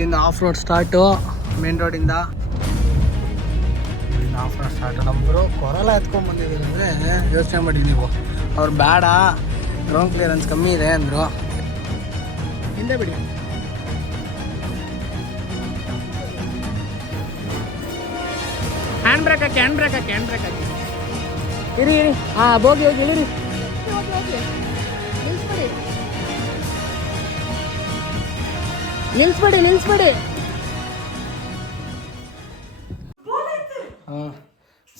ಇಲ್ಲಿಂದ off road start main ರೋಡಿಂದ. Off road start. ನಮ್ಮರು ಕೊರಲ ಎತ್ಕೊಂಡು ಬಂದಿದ್ದೀವಿ ಅಂದರೆ ಯೋಚನೆ ಮಾಡಿ ನೀವು. ಅವ್ರು ಬೇಡ, ಗ್ರೌಂಡ್ ಕ್ಲಿಯರೆನ್ಸ್ ಕಮ್ಮಿ ಇದೆ ಅಂದರು. ಹಿಂದೆ ಬಿಡಿ. ಹ್ಯಾಂಡ್ ಬ್ರೇಕ್ ಹಾಕಿ ಇರಿ ಹಾಂ ಹೋಗಿ ಇಳಿರಿ. ನಿಲ್ಲಿಸ್ಬೇಡಿ. ಹಾಂ,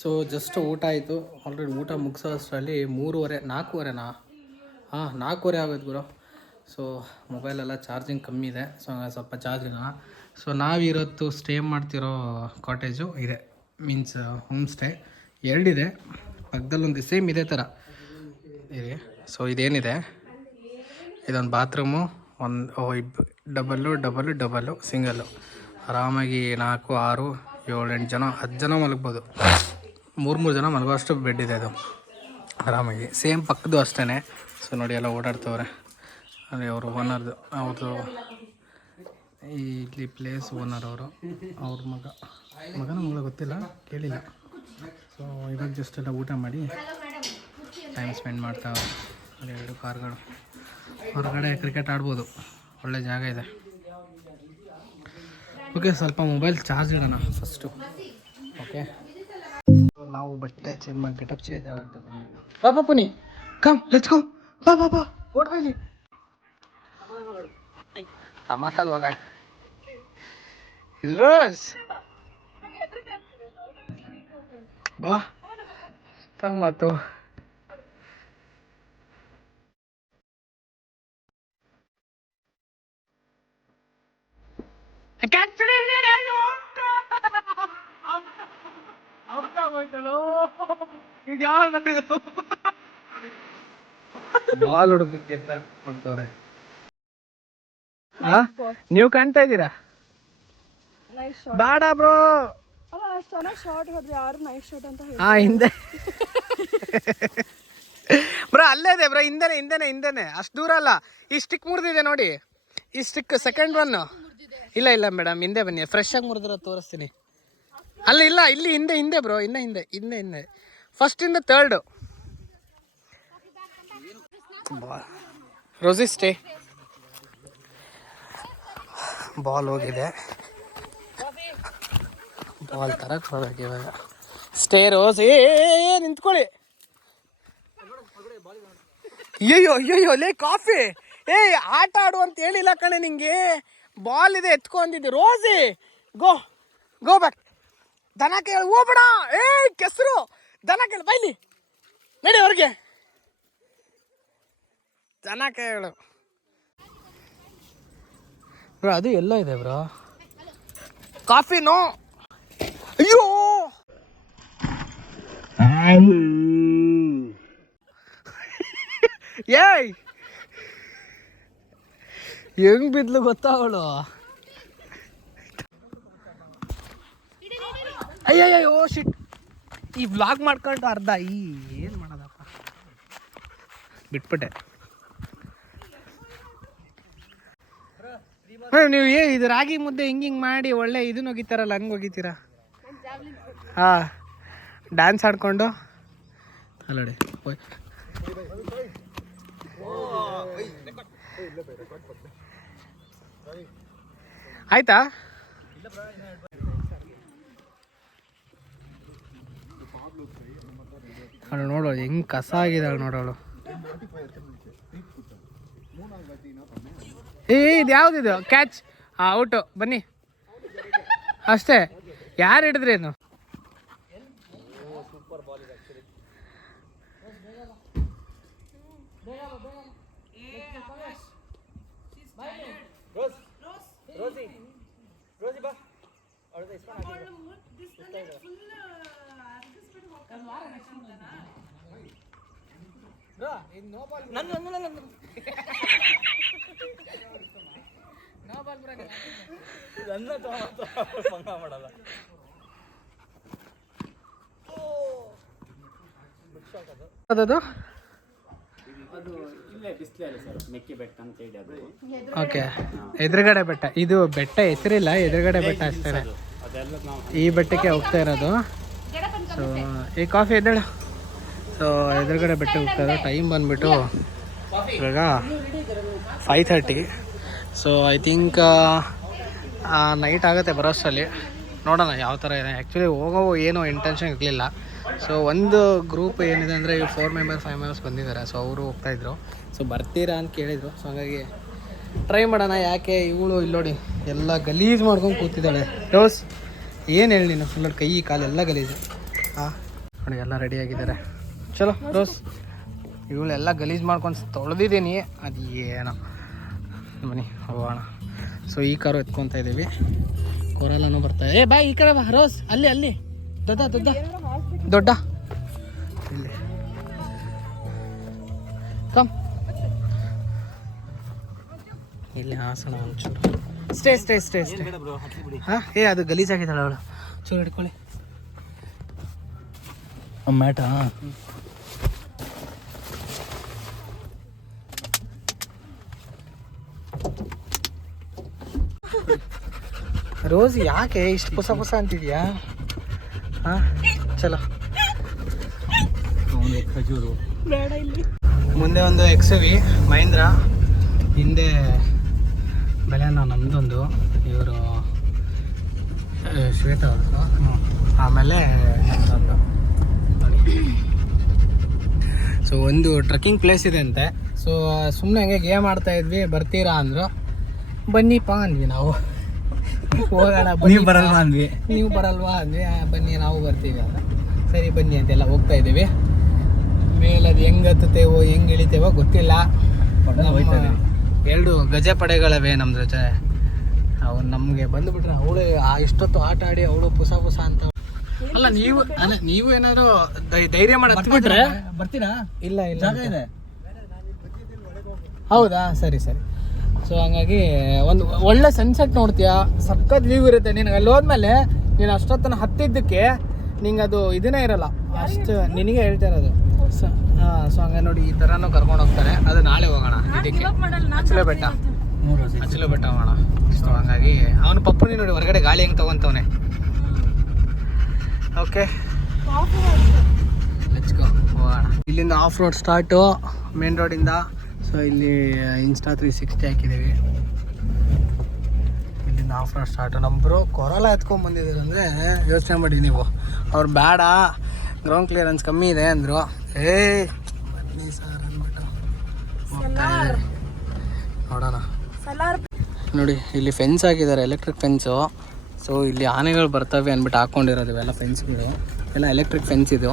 ಸೊ ಜಸ್ಟ್ ಊಟ ಆಯಿತು. ಆಲ್ರೆಡಿ ಊಟ ಮುಗಿಸೋ ಅಷ್ಟರಲ್ಲಿ 4:30 ಆಗೋದು ಗುರು. ಸೊ ಮೊಬೈಲೆಲ್ಲ ಚಾರ್ಜಿಂಗ್ ಕಮ್ಮಿ ಇದೆ, ಸೊ ಸ್ವಲ್ಪ ಚಾರ್ಜ್ ಇಲ್ಲ. ಸೊ ನಾವಿರೋತ್ತು ಸ್ಟೇ ಮಾಡ್ತಿರೋ ಕಾಟೇಜು ಇದೆ, ಮೀನ್ಸ್ ಹೋಮ್ ಸ್ಟೇ 2 ಇದೆ. ಪಕ್ಕದಲ್ಲೊಂದು ಸೇಮ್ ಇದೇ ಥರ ಇದೆ. ಸೊ ಇದೇನಿದೆ, ಇದೊಂದು ಬಾತ್ರೂಮು, ಒಂದು ಡಬಲ್ಲು ಸಿಂಗಲ್ಲು. ಆರಾಮಾಗಿ 4, 6, 7, 8 ಜನ 10 ಜನ ಮಲಗ್ಬೋದು. 3 ಜನ ಮಲಗೋಷ್ಟು ಬೆಡ್ ಇದೆ ಇದು ಆರಾಮಾಗಿ. ಸೇಮ್ ಪಕ್ಕದ್ದು ಅಷ್ಟೇ. ಸೊ ನೋಡಿ ಎಲ್ಲ ಓಡಾಡ್ತವ್ರೆ. ಅದೇ ಅವರು ಓನರ್ದು, ಅವ್ರದ್ದು ಇಲ್ಲಿ ಪ್ಲೇಸ್ ಓನರ್ ಅವರು. ಅವ್ರ ಮಗಳು ಗೊತ್ತಿಲ್ಲ, ಕೇಳಿಲ್ಲ. ಸೊ ಇವಾಗ ಜಸ್ಟ್ ಎಲ್ಲ ಊಟ ಮಾಡಿ ಟೈಮ್ ಸ್ಪೆಂಡ್ ಮಾಡ್ತಾವೆ. 2 ಕಾರ್ಗಳು. ಹೊರಗಡೆ ಕ್ರಿಕೆಟ್ ಆಡ್ಬೋದು, ಒಳ್ಳೆ ಜಾಗ ಇದೆ. ಓಕೆ, ಸ್ವಲ್ಪ ಮೊಬೈಲ್ ಚಾರ್ಜ್ ಇಡೋಣ ಫಸ್ಟು. ಓಕೆ, ನಾವು ಬಟ್ಟೆ ಚೇಂಜ್ ಮಾಡಿ ಗೆಟಪ್ ಚೇಂಜ್ ಆಗ್ತದೆ. ಬಾ ಪುನಿ, ಕಮ್ ಲೆಟ್ಸ್ ಗೋ. ಬಾ ಓಡ್ ಹೋಗಿ ತಮಾಷೆ ಹೋಗ. ರೋಸ್ ಬಾ ಮಾತು. ಬಾಲ್ ಹುಡುಗಕ್ಕೆ ಕೊಡ್ತವ್ರೆ. ನೀವು ಕಾಣ್ತಾ ಇದ್ದೀರಾ? ಬೇಡ ಬ್ರೋ. ಹಿಂದೆ ಬ್ರೋ, ಅಲ್ಲೇ ಇದೆ ಬ್ರೋ, ಹಿಂದೆನೆ. ಅಷ್ಟು ದೂರ ಅಲ್ಲ. ಈ ಸ್ಟಿಕ್ ಮುರಿದಿದೆ ನೋಡಿ, ಈ ಸ್ಟಿಕ್ ಸೆಕೆಂಡ್ ಒನ್. ಇಲ್ಲ ಮೇಡಮ್, ಹಿಂದೆ ಬನ್ನಿ, ಫ್ರೆಶ್ ಆಗಿ ಮುರಿದಿರೋ ತೋರಿಸ್ತೀನಿ. ಇಲ್ಲ ಇಲ್ಲಿ ಹಿಂದೆ ಬ್ರೋ, ಹಿಂದೆ ಫಸ್ಟ್ ಇಂದ 3rd. ರೋಸಿ ಸ್ಟೇ. ಬಾಲ್ ಹೋಗಿದೆ, ಬಾಲ್ ತರಕ್ ಹೋಗ್ಬೇಕು ಇವಾಗ. Stay rose. ನಿಂತ್ಕೊಳ್ಳಿ. ಅಯ್ಯೋ ಲೇ ಕಾಫಿ. ಆಟ ಆಡು ಅಂತ ಹೇಳಿಲ್ಲ ಕಣೆ ನಿಂಗೆ. ಬಾಲ್ ಇದೆ, ಎತ್ಕೊಂಡಿದ್ದೆ. ರೋಸಿ ಗೋ ಬ್ಯಾಕ್. ದನ ಕೇಳಿ ಹೋಗ್ಬೇಡ. ಕೆಸರು ದನ ಕೇಳಿ ಬೈಲಿ. ನಡಿ ಅವ್ರಿಗೆ. ದನ ಕೇಳು ಬ್ರೋ. ಅದು ಎಲ್ಲ ಇದೆ ಬ್ರೋ. ಕಾಫಿನೋ. ಅಯ್ಯೋ ಹೆಂಗ್ ಬಿದ್ಲು ಗೊತ್ತಾ ಅವಳು. ಅಯ್ಯಯ್ಯೋ ಶಿಟ್. ಈ ವ್ಲಾಗ್ ಮಾಡ್ಕೊಂಡು ಅರ್ಧ ಏನು ಮಾಡೋದಪ್ಪ, ಬಿಟ್ಬಿಟ್ಟೆ. ನೀವು ಇದು ರಾಗಿ ಮುದ್ದೆ ಹಿಂಗೆ ಮಾಡಿ ಒಳ್ಳೆ ಇದನ್ನ ಹೋಗಿತಾರಲ್ಲ, ಹಂಗೆ ಹೋಗಿತೀರಾ? ಹಾಂ, ಡ್ಯಾನ್ಸ್ ಆಡ್ಕೊಂಡು ಅಲ್ಲಡಿ. ಆಯ್ತಾ? ಅವಳು ನೋಡೋಳು ಹೆಂಗ್ ಕಸ ಆಗಿದ್ದಾಳೆ ನೋಡೋಳು. ಇದು ಯಾವ್ದಿದು? ಕ್ಯಾಚ್. ಔಟು. ಬನ್ನಿ ಅಷ್ಟೇ. ಯಾರು ಹಿಡಿದ್ರೇನು? ಅದು ಇಲ್ಲೇ ಬಿಸ್ಲೇ ಸರ್ ಮೆಕ್ಕಿ ಬೆಟ್ಟ ಅಂತ ಹೇಳಿ ಅದು. ಓಕೆ, ಎದುರುಗಡೆ ಬೆಟ್ಟ. ಇದು ಬೆಟ್ಟ ಹೆಸರಿಲ್ಲ, ಎದುರುಗಡೆ ಬೆಟ್ಟ ಅಷ್ಟೇ. ಅದೆಲ್ಲ ನಾವು ಈ ಬೆಟ್ಟಕ್ಕೆ ಹೋಗ್ತಾ ಇರೋದು. ಸೊ ಈ ಕಾಫಿ ಎದ್ದೇಳು. ಸೊ ಎದುರುಗಡೆ ಬೆಟ್ಟಕ್ಕೆ ಹೋಗ್ತಾ ಇರೋದು. ಟೈಮ್ ಬಂದುಬಿಟ್ಟು ಇವಾಗ 5:30. ಸೊ ಐ ಥಿಂಕ್ ನೈಟ್ ಆಗುತ್ತೆ ಬರೋಷ್ಟರಲ್ಲಿ. ನೋಡೋಣ ಯಾವ ಥರ ಇದೆ. ಆ್ಯಕ್ಚುಲಿ ಹೋಗೋ ಏನೋ ಇಂಟೆನ್ಷನ್ ಇರಲಿಲ್ಲ. ಸೊ ಒಂದು ಗ್ರೂಪ್ ಏನಿದೆ ಅಂದರೆ 4 ಮೆಂಬರ್ಸ್ 5 ಮೆಂಬರ್ಸ್ ಬಂದಿದ್ದಾರೆ. ಸೊ ಅವರು ಹೋಗ್ತಾಯಿದ್ರು. ಸೊ ಬರ್ತೀರಾ ಅಂತ ಕೇಳಿದರು. ಸೊ ಹಾಗಾಗಿ ಟ್ರೈ ಮಾಡೋಣ. ಯಾಕೆ ಇವಳು ಇಲ್ಲಿ ನೋಡಿ ಎಲ್ಲ ಗಲೀಜು ಮಾಡ್ಕೊಂಡು ಕೂತಿದ್ದಾಳೆ. ರೋಸ್ ಏನು ಹೇಳಿ ನೀನು, ಫುಲ್ ಕೈ ಕಾಲೆಲ್ಲ ಗಲೀಜು. ಹಾಂ ನೋಡಿ ಎಲ್ಲ ರೆಡಿಯಾಗಿದ್ದಾರೆ. ಚಲೋ ರೋಸ್, ಇವಳೆಲ್ಲ ಗಲೀಜು ಮಾಡ್ಕೊಂಡು ತೊಳೆದಿದ್ದೀನಿ. ಅದು ಏನೋ ಬನ್ನಿ ಹೋಗೋಣ. ಸೊ ಈ ಕಾರು ಎತ್ಕೊತಾ ಇದ್ದೀವಿ. ಕೊರಲ್ಲೂ ಬರ್ತಾಯಿದೆ. ಏ ಬಾಯ್ ಈ ಕಡೆ ಬಾ ರೋಸ್. ಅಲ್ಲಿ ದೊಡ್ಡ ಇಲ್ಲಿ ಕಮ್ ಇಲ್ಲಿ ಹಾಸನ ಒಂಚೂರು ಸ್ಟೇ ಹಾಂ. ಅದು ಗಲೀಜಾಗಿದ್ದಾಳೆ ಅವಳು. ಚೂರು ಹಿಡ್ಕೊಳ್ಳಿ ಮ್ಯಾಟಾ. ರೋಸ್ ಯಾಕೆ ಇಷ್ಟು ಪುಸ ಅಂತಿದ್ಯಾ? ಹಾಂ ಚಲೋ. ಮುಂದೆ ಒಂದು XUV ಮಹೇಂದ್ರ, ಹಿಂದೆ ಬೆಲೆನೋ ನಮ್ಮದೊಂದು, ಇವರು ಶ್ವೇತಾ ಅವ್ರದ್ದು, ಆಮೇಲೆ ನಮ್ಮದೊಂದು ನೋಡಿ. ಸೊ ಒಂದು ಟ್ರೆಕ್ಕಿಂಗ್ ಪ್ಲೇಸ್ ಇದೆ ಅಂತೆ. ಸೊ ಸುಮ್ಮನೆ ಹಂಗೆ ಗೇಮ್ ಆಡ್ತಾ ಇದ್ವಿ. ಬರ್ತೀರಾ ಅಂದರು. ಬನ್ನಿಪ್ಪ ಅಂದ್ವಿ ನಾವು. ಹೋಗೋಣ. ನೀವು ಬರಲ್ವಾ ಅಂದ್ವಿ. ಬನ್ನಿ ನಾವು ಬರ್ತೀವಿ ಅಂತ. ಸರಿ ಬನ್ನಿ ಅಂತೆಲ್ಲ ಹೋಗ್ತಾ ಇದ್ದೀವಿ. ಮೇಲೆ ಅದು ಹೆಂಗೆ ಹತ್ತುತ್ತೇವೋ ಹೆಂಗೆ ಇಳಿತೇವೋ ಗೊತ್ತಿಲ್ಲ. 2 ಗಜಪಡೆಗಳವೆ ನಮ್ಮ ಜೊತೆ. ಅವ್ರು ನಮಗೆ ಬಂದುಬಿಟ್ರೆ ಅವಳು ಇಷ್ಟೊತ್ತು ಆಟ ಆಡಿ ಅವಳು ಪುಸ ಅಂತ. ಅಲ್ಲ ನೀವು ಏನಾದ್ರು ಧೈರ್ಯ ಮಾಡಿ ಹತ್ಬಿಟ್ರೆ ಬರ್ತೀರಾ? ಇಲ್ಲ ಇದೆ. ಹೌದಾ, ಸರಿ. ಸೊ ಹಂಗಾಗಿ ಒಂದು ಒಳ್ಳೆ ಸನ್ಸೆಟ್ ನೋಡ್ತೀಯಾ, ಸಖತ್ ವ್ಯೂ ಇರುತ್ತೆ. ನಿನಗೆ ಅಲ್ಲಿ ಹೋದ್ಮೇಲೆ ನೀನು ಅಷ್ಟೊತ್ತನ ಹತ್ತಿದ್ದಕ್ಕೆ ನಿಂಗೆ ಅದು ಇದನ್ನೇ ಇರಲ್ಲ. ಅಷ್ಟು ನಿನಗೆ ಹೇಳ್ತಾ ಇರೋದು. ಸೊ ಹಂಗೆ ನೋಡಿ ಈ ಥರನೂ ಕರ್ಕೊಂಡು ಹೋಗ್ತಾರೆ. ಅದು ನಾಳೆ ಹೋಗೋಣ ಇದಕ್ಕೆ, ಅಚ್ಚಲ ಬೆಟ್ಟ ಹೋಗೋಣ. ಸೊ ಹಂಗಾಗಿ ಅವನು ಪಪ್ಪನಿ ನೋಡಿ ಹೊರಗಡೆ ಗಾಳಿ ಹೆಂಗೆ ತೊಗೊತವನೆ. ಓಕೆ ಲೆಟ್ಸ್ ಗೋ, ಹೋಗೋಣ. ಇಲ್ಲಿಂದ ಆಫ್ ರೋಡ್ ಸ್ಟಾರ್ಟು ಮೇನ್ ರೋಡಿಂದ. ಸೊ ಇಲ್ಲಿ ಇನ್ಸ್ಟಾ 360 ಹಾಕಿದ್ದೀವಿ. ಇಲ್ಲಿಂದ ಆಫ್ ರೋಡ್ ಸ್ಟಾರ್ಟು. ನಮ್ಮಬ್ರು ಕೊರಲ ಎತ್ಕೊಂಡು ಬಂದಿದ್ದಾರೆ ಅಂದರೆ ಯೋಚನೆ ಮಾಡಿ ನೀವು. ಅವ್ರು ಬೇಡ, ಗ್ರೌಂಡ್ ಕ್ಲಿಯರೆನ್ಸ್ ಕಮ್ಮಿ ಇದೆ ಅಂದರು. ಬನ್ನಿ ಸರ್ ಅಂದ್ಬಿಟ್ಟು ಹೋಗ್ತಾ ಇದ್ದಾರೆ. ನೋಡೋಣ. ನೋಡಿ ಇಲ್ಲಿ ಫೆನ್ಸ್ ಹಾಕಿದ್ದಾರೆ, ಎಲೆಕ್ಟ್ರಿಕ್ ಫೆನ್ಸು. ಸೊ ಇಲ್ಲಿ ಆನೆಗಳು ಬರ್ತವೆ ಅಂದ್ಬಿಟ್ಟು ಹಾಕ್ಕೊಂಡಿರೋದು ಇವೆಲ್ಲ ಫೆನ್ಸ್ಗಳು. ಎಲ್ಲ ಎಲೆಕ್ಟ್ರಿಕ್ ಫೆನ್ಸ್ ಇದು.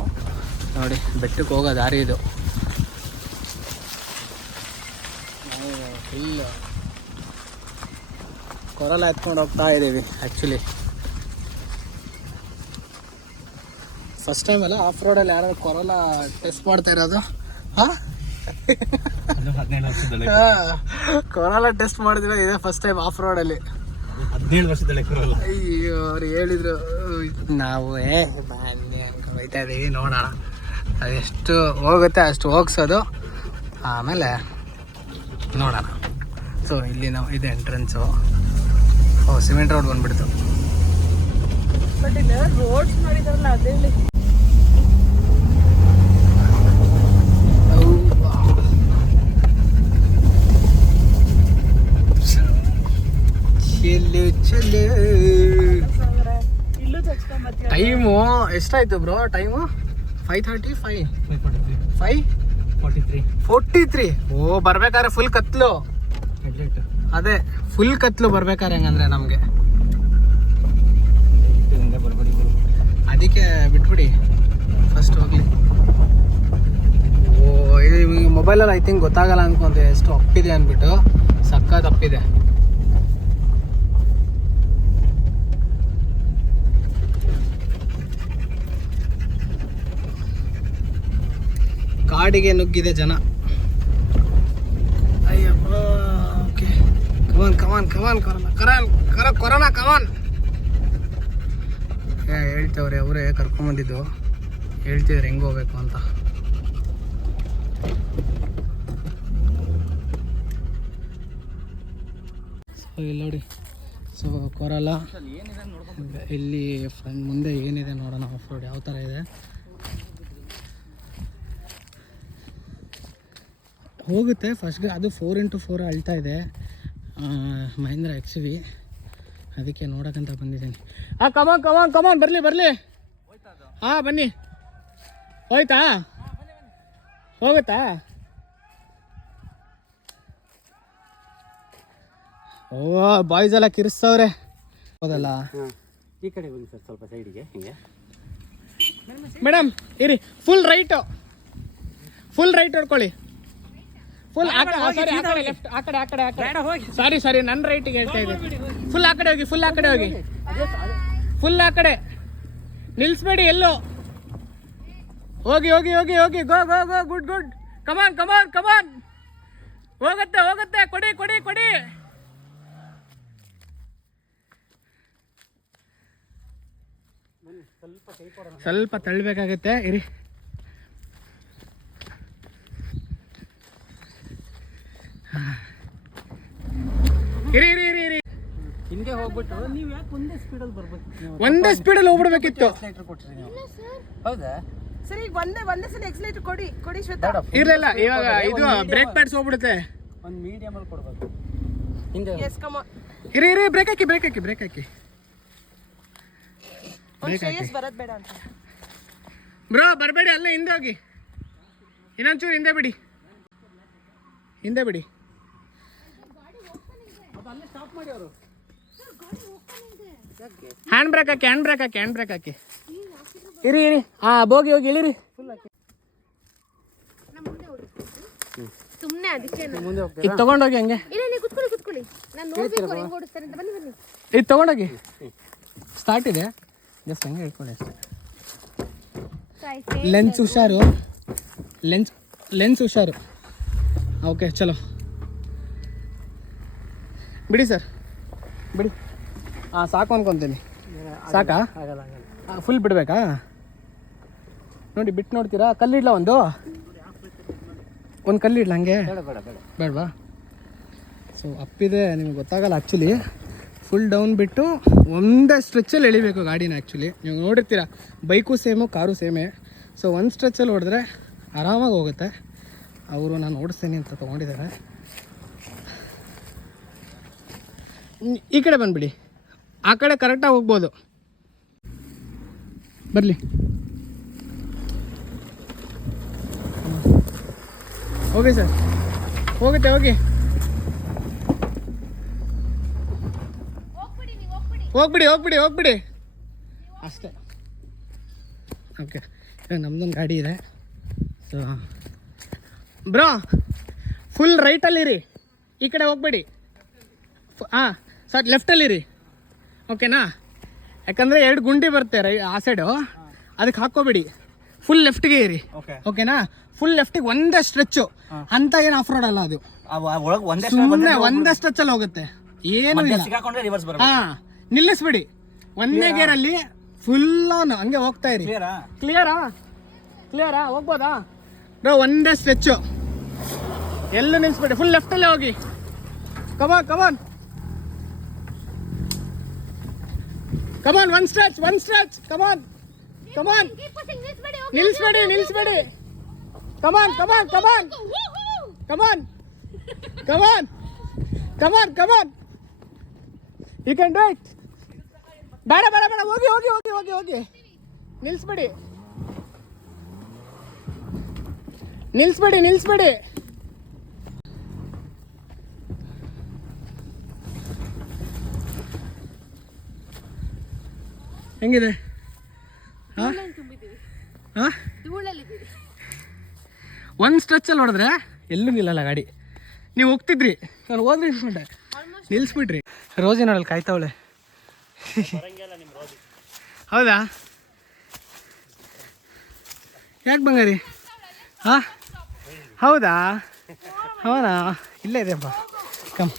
ನೋಡಿ ಬೆಟ್ಟಕ್ಕೆ ಹೋಗೋ ದಾರಿ ಇದು. ಫುಲ್ ಕೊರಲ ಎತ್ಕೊಂಡು ಹೋಗ್ತಾ ಇದ್ದೀವಿ. ಆ್ಯಕ್ಚುಲಿ ಫಸ್ಟ್ ಟೈಮ್ ಅಲ್ಲ ಆಫ್ ರೋಡಲ್ಲಿ ಯಾರು ಕೊರಲ ಟೆಸ್ಟ್ ಮಾಡ್ತಾ ಇರೋದು. ಹಾಂ 17 ವರ್ಷದೊಳಗೆ ಕೊರಲ ಟೆಸ್ಟ್ ಮಾಡಿದ್ರೆ ಇದೆ ಫಸ್ಟ್ ಟೈಮ್ ಆಫ್ ರೋಡಲ್ಲಿ. 17 ವರ್ಷದೊಳಗೆ ಕೊರಲ. ಅಯ್ಯೋ ಅವ್ರು ಹೇಳಿದ್ರು. ನಾವು ಬನ್ನಿ ಅಂಕ ಹೋಯ್ತಾ ಇದ್ದೀವಿ. ನೋಡೋಣ ಅದೆಷ್ಟು ಹೋಗುತ್ತೆ ಅಷ್ಟು ಹೋಗ್ಸೋದು, ಆಮೇಲೆ ನೋಡೋಣ. ಸೊ ಇಲ್ಲಿ ನಾವು ಇದು ಎಂಟ್ರೆನ್ಸು. ಸಿಮೆಂಟ್ ರೋಡ್ ಬಂದ್ಬಿಡ್ತು. ಬಟ್ ಇಲ್ಲ ರೋಡ್ಸ್ ಮಾಡಿದಾರಲ್ಲ ಅದೇ ಟೈಮು ಎಷ್ಟಾಯ್ತು ಬ್ರೋ? ಟೈಮು 5:30 5:43. ಓ ಬರ್ಬೇಕಾದ್ರೆ ಫುಲ್ ಕತ್ಲು. ಅದೇ ಫುಲ್ ಕತ್ಲು ಬರ್ಬೇಕಾರೆ ಹೆಂಗಂದ್ರೆ ನಮಗೆ. ಅದಕ್ಕೆ ಬಿಟ್ಬಿಡಿ, ಫಸ್ಟ್ ಹೋಗ್ಲಿ. ಓ ಇದು ಮೊಬೈಲಲ್ಲಿ ಐ ಥಿಂಕ್ ಗೊತ್ತಾಗಲ್ಲ ಅನ್ಕೊಂತೆ ಎಷ್ಟು ಅಪ್ಪಿದೆ ಅಂದ್ಬಿಟ್ಟು. ಸಖತ್ ಅಪ್ಪಿದೆ. ಕಾಡಿಗೆ ನುಗ್ಗಿದೆ ಜನ. ಅಯ್ಯಪ್ಪ. ಓಕೆ ಕಮಾನ್ ಕೊರೋನಾ ಕಮಾನ್. ಹೇಳ್ತವ್ರೆ ಅವರೇ ಕರ್ಕೊಂಬಂದಿದ್ದು. ಹೇಳ್ತಿದ್ರು ಹೆಂಗೆ ಹೋಗ್ಬೇಕು ಅಂತ. ಇಲ್ಲಿ ನೋಡಿ. ಸೊ ಕೊರಲ ಇಲ್ಲಿ ಫ್ರಂಟ್ ಮುಂದೆ ಏನಿದೆ ನೋಡೋಣ. ಆಫ್ ರೋಡ್ ಯಾವ ಥರ ಇದೆ. ಹೋಗುತ್ತೆ ಫಸ್ಟ್ಗೆ. ಅದು 4x4 ಅಳ್ತಾ ಇದೆ, ಮಹೇಂದ್ರ XV. ಅದಕ್ಕೆ ನೋಡೋಕ್ಕಂತ ಬಂದಿದ್ದೀನಿ. ಕಮಾನ್ ಬರಲಿ. ಹಾಂ ಬನ್ನಿ. ಹೋಯ್ತಾ? ಹೋಗುತ್ತಾ? ಓ ಬಾಯ್ಸ್ ಎಲ್ಲ ಕಿರಿಸ್ತವ್ರೆ. ಹೌದಲ್ಲ. ಈ ಕಡೆ ಬನ್ನಿ ಸರ್, ಸ್ವಲ್ಪ ಸೈಡಿಗೆ ಹಿಂಗೆ. ಮೇಡಮ್ ಇರಿ. ಫುಲ್ ರೈಟ್ ಹೊಡ್ಕೊಳ್ಳಿ. Full left. ಆ ಕಡೆ ಸಾರಿ ನನ್ನ ರೈಟಿಗೆ ಹೇಳ್ತಾ ಇದ್ದೆ. ಫುಲ್ ಆ ಕಡೆ ಹೋಗಿ. ಫುಲ್ ಆ ಕಡೆ ನಿಲ್ಲಿಸ್ಬೇಡಿ ಎಲ್ಲೋ. ಹೋಗಿ ಗೋ ಗುಡ್. ಕಮಾನ್. ಹೋಗುತ್ತೆ. ಕೊಡಿ. ಸ್ವಲ್ಪ ತಳ್ಳಬೇಕಾಗತ್ತೆ. ಇರಿ. ಹಿಂಗೆ ಹೋಗ್ಬಿಟ್ಟು ನೀವು ಯಾಕೆ ಒಂದೇ ಸ್ಪೀಡಲ್ಲಿ ಬರ್ಬೇಕು? ಒಂದೇ ಸ್ಪೀಡಲ್ಲಿ ಹೋಗ್ಬಿಡ್ಬೇಕಿತ್ತು. ಹೌದಾ ಸರಿ, ಈಗ ಒಂದೇ ಸಲ ಎಕ್ಸಲೇಟರ್ ಕೊಡಿ ಶ್ವೇತಾ. ಇರಲಿಲ್ಲ, ಇವಾಗ ಇದು ಬ್ರೇಕ್ ಪ್ಯಾಡ್ಸ್ ಹೋಗ್ಬಿಡುತ್ತೆ. ಒಂದು ಮೀಡಿಯಮಲ್ಲಿ ಕೊಡ್ಬೇಕು. ಹಿಂದೆ ಎಸ್ ಕಮ್ ಆನ್. ಇರಿ ಬ್ರೇಕ್ ಹಾಕಿ. ಒಂದು ಶ್ರೇಯಸ್ ಬರೋದು ಬೇಡ ಅಂತ. ಬ್ರೋ ಬರಬೇಡಿ, ಅಲ್ಲೇ ಹಿಂದೆ ಹೋಗಿ. ಇನ್ನೊಂಚೂರು ಹಿಂದೆ ಬಿಡಿ. ಹ್ಯಾಂಡ್ ಬ್ರೇಕ್ ಹಾಕಿ. ಇರಿ. ಹೋಗಿ ಇಳಿರಿ. ಸುಮ್ಮನೆ ಅದಕ್ಕೆ ಈಗ ತಗೊಂಡೋಗಿ ಹಂಗೆ. ಕುತ್ಕೊಳ್ಳಿ. ನಾನು ನೋಡ್ಬೇಕು ಹೆಂಗ್ ಓಡಿಸ್ತಾರೆ ಅಂತ. ಬನ್ನಿ. ಈಗ ತಗೊಂಡೋಗಿ. ಸ್ಟಾರ್ಟ್ ಇದೆ, ಜಸ್ಟ್ ಹಂಗೆ ಹೇಳ್ಕೊಳ್ಳಿ ಅಷ್ಟೇ. ಲೆನ್ಸ್ ಹುಷಾರು. ಲೆನ್ಸ್ ಹುಷಾರು. ಓಕೆ ಚಲೋ. ಬಿಡಿ ಸರ್, ಬಿಡಿ. ಸಾಕು ಅನ್ಕೊತೀನಿ. ಸಾಕಾ? ಫುಲ್ ಬಿಡಬೇಕಾ? ನೋಡಿ ಬಿಟ್ಟು ನೋಡ್ತೀರಾ? ಕಲ್ಲಿಡ್ಲ ಒಂದು ಕಲ್ಲಿಡ್ಲ ಹಂಗೆ? ಬೇಡವಾ? ಸೊ ಅಪ್ಪಿದೆ, ನಿಮ್ಗೆ ಗೊತ್ತಾಗಲ್ಲ ಆ್ಯಕ್ಚುಲಿ. ಫುಲ್ ಡೌನ್ ಬಿಟ್ಟು ಒಂದೇ ಸ್ಟ್ರೆಚ್ಚಲ್ಲಿ ಎಳಿಬೇಕು ಗಾಡಿನ. ಆ್ಯಕ್ಚುಲಿ ನೀವು ನೋಡಿರ್ತೀರ, ಬೈಕು ಸೇಮು ಕಾರು ಸೇಮೇ. ಸೊ ಒಂದು ಸ್ಟ್ರೆಚ್ಚಲ್ಲಿ ಹೊಡೆದ್ರೆ ಆರಾಮಾಗಿ ಹೋಗುತ್ತೆ. ಅವರು ನಾನು ಓಡಿಸ್ತೀನಿ ಅಂತ ತೊಗೊಂಡಿದ್ದಾರೆ. ಈ ಕಡೆ ಬಂದುಬಿಡಿ. ಆ ಕಡೆ ಕರೆಕ್ಟಾಗಿ ಹೋಗ್ಬೋದು. ಬರಲಿ. ಓಕೆ ಸರ್, ಹೋಗುತ್ತೆ. ಹೋಗ್ಬಿಡಿ ಅಷ್ಟೇ. ಓಕೆ, ನಮ್ದೊಂದು ಗಾಡಿ ಇದೆ. ಸೊ ಬ್ರೋ ಫುಲ್ ರೈಟಲ್ಲಿರಿ, ಈ ಕಡೆ ಹೋಗ್ಬೇಡಿ. ಸರ್ ಲೆಫ್ಟಲ್ಲಿರಿ, ಓಕೆನಾ? ಯಾಕಂದರೆ 2 ಗುಂಡಿ ಬರುತ್ತೆ ಆ ಸೈಡು, ಅದಕ್ಕೆ ಹಾಕ್ಕೋಬೇಡಿ. ಫುಲ್ ಲೆಫ್ಟ್ಗೆ ಇರಿ, ಓಕೆನಾ? ಫುಲ್ ಲೆಫ್ಟಿಗೆ ಒಂದೇ ಸ್ಟ್ರೆಚ್ಚು ಅಂತ. ಏನು ಆಫ್ ರೋಡ್ ಅಲ್ಲ ಅದು, ಸುಮ್ಮನೆ ಒಂದೇ ಸ್ಟ್ರೆಚ್ಚಲ್ಲಿ ಹೋಗುತ್ತೆ. ಏನು ಇಲ್ಲ. ನಿಲ್ಲಿಸ್ಬಿಡಿ. ಒಂದೇ ಗೇರಲ್ಲಿ ಫುಲ್ ಆನ್ ಹಂಗೆ ಹೋಗ್ತಾ ಇರಿ. ಕ್ಲಿಯರಾ? ಹೋಗ್ಬೋದಾ ಬ್ರೋ? ಒಂದೇ ಸ್ಟ್ರೆಚ್ಚು, ಎಲ್ಲೂ ನಿಲ್ಲಿಸ್ಬಿಡಿ. ಫುಲ್ ಲೆಫ್ಟಲ್ಲೇ ಹೋಗಿ. ಕಮಾನ್. One stretch. ಕಮಾನ್. ನಿಲ್ಲಿಸ್ಬೇಡಿ. Come on. You can do it. ಬೇಡ. ಹೋಗಿ. ನಿಲ್ಲಿಸ್ಬೇಡಿ. ಹೆಂಗಿದೆ? ಒಂದು ಸ್ಟ್ರೆಚ್ಚಲ್ಲಿ ಹೊಡೆದ್ರೆ ಎಲ್ಲೂ ನಿಲ್ಲಲ್ಲ ಗಾಡಿ. ನೀವು ಹೋಗ್ತಿದ್ರಿ, ನಾನು ಹೋದ್ರಿ ಅನ್ಕೊಂಡೆ, ನಿಲ್ಲಿಸ್ಬಿಟ್ರಿ. ರೋಜಿನೋಡಲ್ಲಿ ಕಾಯ್ತಾವಳೆ. ಹೌದಾ? ಯಾಕೆ ಬಂಗಾರಿ? ಹೌದಾ? ಇಲ್ಲೇ ಇದೆಯಪ್ಪ. ಕಮ್.